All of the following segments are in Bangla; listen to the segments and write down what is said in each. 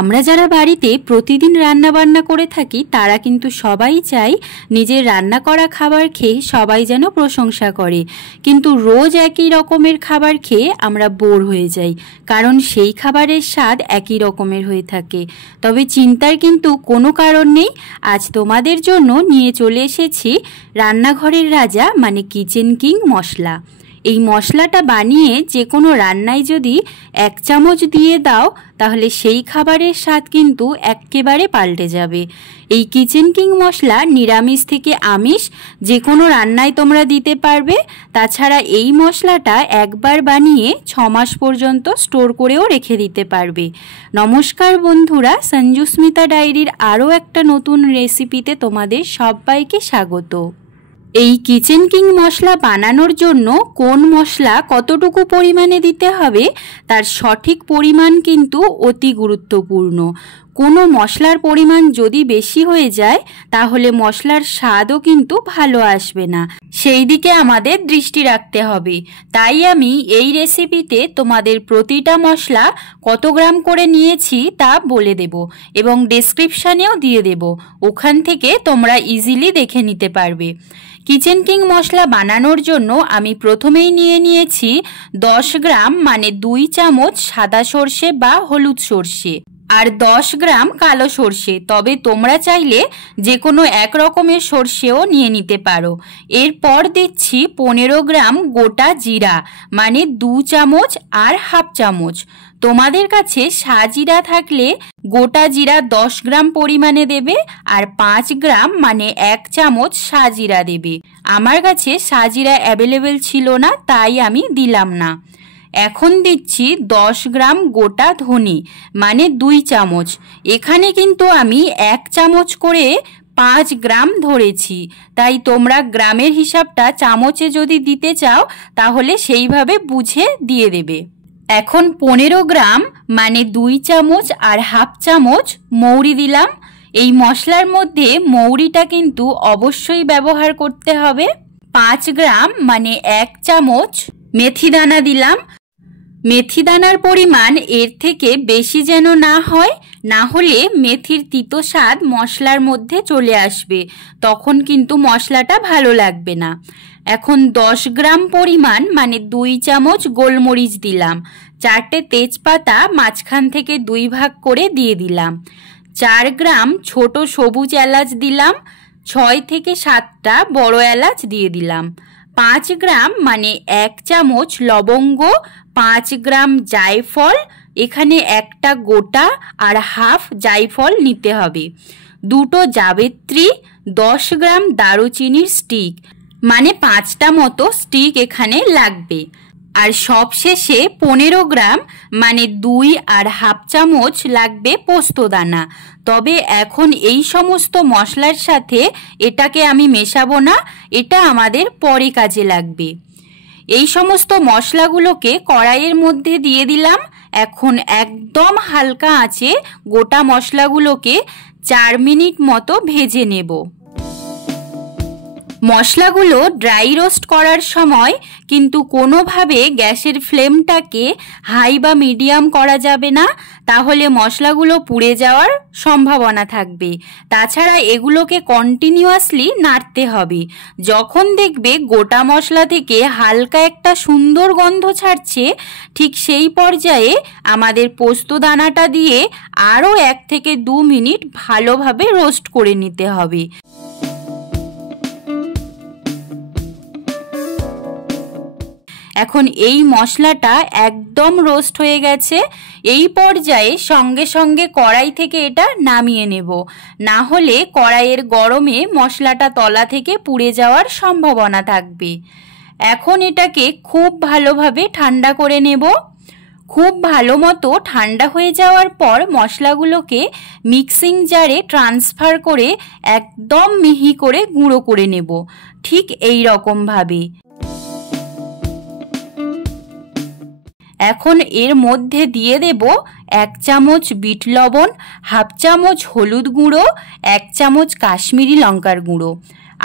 আমরা যারা বাড়িতে প্রতিদিন রান্না বান্না করে থাকি তারা কিন্তু সবাই চাই নিজের রান্না করা খাবার খেয়ে সবাই যেন প্রশংসা করে, কিন্তু রোজ একই রকমের খাবার খেয়ে আমরা বোর হয়ে যাই, কারণ সেই খাবারের স্বাদ একই রকমের হয়ে থাকে। তবে চিন্তার কিন্তু কোনো কারণ নেই, আজ তোমাদের জন্য নিয়ে চলে এসেছি রান্নাঘরের রাজা মানে কিচেন কিং মশলা। এই মশলাটা বানিয়ে যে কোনো রান্নায় যদি 1 চামচ দিয়ে দাও তাহলে সেই খাবারের স্বাদ কিন্তু একেবারে পাল্টে যাবে। এই কিচেন কিং মশলা নিরামিষ থেকে আমিষ যে কোনো রান্নায় তোমরা দিতে পারবে। তাছাড়া এই মশলাটা একবার বানিয়ে 6 মাস পর্যন্ত স্টোর করেও রেখে দিতে পারবে। নমস্কার বন্ধুরা, সঞ্জুস্মিতা ডায়েরির আরও একটা নতুন রেসিপিতে তোমাদের সবাইকে স্বাগত। এই কিচেন কিং মশলা বানানোর জন্য কোন মশলা কতটুকু পরিমাণে দিতে হবে তার সঠিক পরিমাণ কিন্তু অতি গুরুত্বপূর্ণ। কোনো মশলার পরিমাণ যদি বেশি হয়ে যায় তাহলে মশলার স্বাদও কিন্তু ভালো আসবে না, সেই দিকে আমাদের দৃষ্টি রাখতে হবে। তাই আমি এই রেসিপিতে তোমাদের প্রতিটা মশলা কত গ্রাম করে নিয়েছি তা বলে দেব এবং ডেসক্রিপশানেও দিয়ে দেব, ওখান থেকে তোমরা ইজিলি দেখে নিতে পারবে। কিচেন কিং মশলা বানানোর জন্য আমি প্রথমেই নিয়ে নিয়েছি 10 গ্রাম মানে 2 চামচ সাদা সর্ষে বা হলুদ সর্ষে আর 10 গ্রাম কালো সর্ষে, তবে তোমরা চাইলে যে কোনো এক রকমের সর্ষেও নিয়ে নিতে পারো। এরপর দিচ্ছি 15 গ্রাম গোটা জিরা মানে 2 চামচ আর হাফ চামচ। তোমাদের কাছে সাজিরা থাকলে গোটা জিরা 10 গ্রাম পরিমাণে দেবে আর 5 গ্রাম মানে 1 চামচ সাজিরা দেবে। আমার কাছে সাজিরা অ্যাভেলেবেল ছিল না তাই আমি দিলাম না। এখন দিচ্ছি 10 গ্রাম গোটা ধনে মানে 2 চামচ। এখানে কিন্তু আমি 1 চামচ করে 5 গ্রাম ধরেছি, তাই তোমরা গ্রামের হিসাবটা চামচে যদি দিতে চাও তাহলে সেইভাবে বুঝে দিয়ে দেবে। এখন 15 গ্রাম মানে 2 চামচ আর হাফ চামচ মৌরি দিলাম। এই মশলার মধ্যে মৌরিটা কিন্তু অবশ্যই ব্যবহার করতে হবে। 5 গ্রাম মানে 1 চামচ মেথি দানা দিলাম। মেথি দানার পরিমাণ এর থেকে বেশি যেন না হয়, না হলে মেথির তিতো স্বাদ মশলার মধ্যে চলে আসবে, তখন কিন্তু মশলাটা ভালো লাগবে না। এখন 10 গ্রাম পরিমাণ মানে 2 চামচ গোলমরিচ দিলাম। 4টে তেজপাতা মাঝখান থেকে 2 ভাগ করে দিয়ে দিলাম। 4 গ্রাম ছোট সবুজ এলাচ দিলাম। 6 থেকে 7টা বড় এলাচ দিয়ে দিলাম। 5 গ্রাম মানে 1 চামচ লবঙ্গ, 5 গ্রাম জায়ফল, এখানে একটা গোটা আর হাফ জায়ফল নিতে হবে। 2টো জাবেত্রী, 10 গ্রাম দারুচিনির স্টিক মানে 5টা মতো স্টিক এখানে লাগবে। আর সবশেষে 15 গ্রাম মানে 2 আর হাফ চামচ লাগবে পোস্তদানা। তবে এখন এই সমস্ত মশলার সাথে এটাকে আমি মেশাবো না, এটা আমাদের পরে কাজে লাগবে। এই সমস্ত মশলাগুলোকে কড়াইয়ের মধ্যে দিয়ে দিলাম। এখন একদম হালকা আঁচে গোটা মশলাগুলোকে 4 মিনিট মতো ভেজে নেব। মশলাগুলো ড্রাই রোস্ট করার সময় কিন্তু কোনোভাবে গ্যাসের ফ্লেমটাকে হাই বা মিডিয়াম করা যাবে না, তাহলে মশলাগুলো পুড়ে যাওয়ার সম্ভাবনা থাকবে। তাছাড়া এগুলোকে কন্টিনিউয়াসলি নাড়তে হবে। যখন দেখবে গোটা মশলা থেকে হালকা একটা সুন্দর গন্ধ ছাড়ছে, ঠিক সেই পর্যায়ে আমাদের পোস্তদানাটা দিয়ে আরও 1 থেকে 2 মিনিট ভালোভাবে রোস্ট করে নিতে হবে। এখন এই মশলাটা একদম রোস্ট হয়ে গেছে। এই পর্যায়ে সঙ্গে সঙ্গে কড়াই থেকে এটা নামিয়ে নেব, না হলে কড়াইয়ের গরমে মশলাটা তলা থেকে পুড়ে যাওয়ার সম্ভাবনা থাকবে। এখন এটাকে খুব ভালোভাবে ঠান্ডা করে নেব। খুব ভালো মতো ঠান্ডা হয়ে যাওয়ার পর মশলাগুলোকে মিক্সিং জারে ট্রান্সফার করে একদম মিহি করে গুঁড়ো করে নেব, ঠিক এই রকমভাবে। এখন এর মধ্যে দিয়ে দেব 1 চামচ বিট লবণ, হাফ চামচ হলুদ গুঁড়ো, 1 চামচ কাশ্মীরি লঙ্কার গুঁড়ো।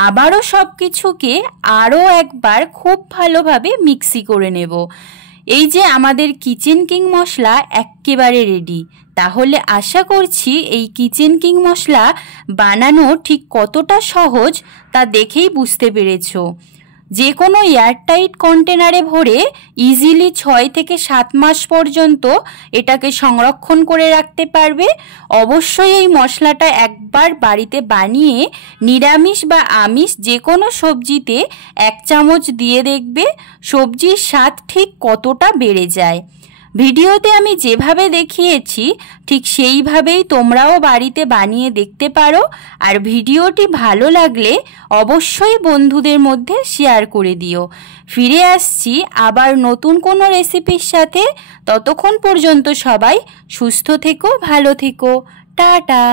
আবারও সব কিছুকে আরও একবার খুব ভালোভাবে মিক্সি করে নেব। এই যে আমাদের কিচেন কিং মশলা একেবারে রেডি। তাহলে আশা করছি এই কিচেন কিং মশলা বানানো ঠিক কতটা সহজ তা দেখেই বুঝতে পেরেছো। যে কোনো এয়ারটাইট কন্টেনারে ভরে ইজিলি 6 থেকে 7 মাস পর্যন্ত এটাকে সংরক্ষণ করে রাখতে পারবে। অবশ্যই এই মশলাটা একবার বাড়িতে বানিয়ে নিরামিষ বা আমিষ যে কোনো সবজিতে 1 চামচ দিয়ে দেখবে, সবজির স্বাদ ঠিক কতটা বেড়ে যায়। ভিডিওতে আমি যেভাবে দেখিয়েছি ঠিক সেইভাবেই তোমরাও বাড়িতে বানিয়ে দেখতে পারো। আর ভিডিওটি ভালো লাগলে অবশ্যই বন্ধুদের মধ্যে শেয়ার করে দিও। ফিরে আসছি আবার নতুন কোনো রেসিপির সাথে। ততক্ষণ পর্যন্ত সবাই সুস্থ থেকো, ভালো থেকো, টাটা।